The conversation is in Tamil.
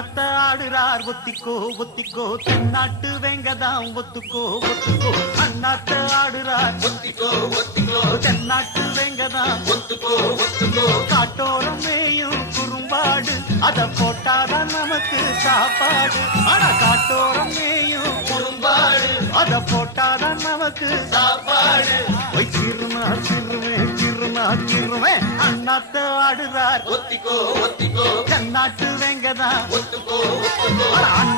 அண்ணாத்த ஆடுறார் ஒத்திக்கோ ஒத்திக்கோ தென்னாட்டு வெங்கதாம் ஒத்துக்கோ ஒத்துக்கோ அண்ணாத்த ஆடுறார் ஒத்திக்கோ ஒத்திக்கோ தென்னாட்டு வெங்கதாம் ஒத்துக்கோ ஒத்துக்கோ காட்டோரம் மேயும் குறும்பாடு அத போட்டாதான் நமக்கு சாப்பாடு ஆனா காட்டோரம் மேயும் குறும்பாடு அத போட்டாதான் நமக்கு சாப்பாடு போய் சிறுமா சிறுமே சிறுமா சிறுமே அண்ணாத்த ஆடுறார் ஒத்திக்கோ ஒத்திக்கோ தென்னாட்டு வெங்கதான் ஒத்துக்கோ ஒத்துக்கோ அண்ணா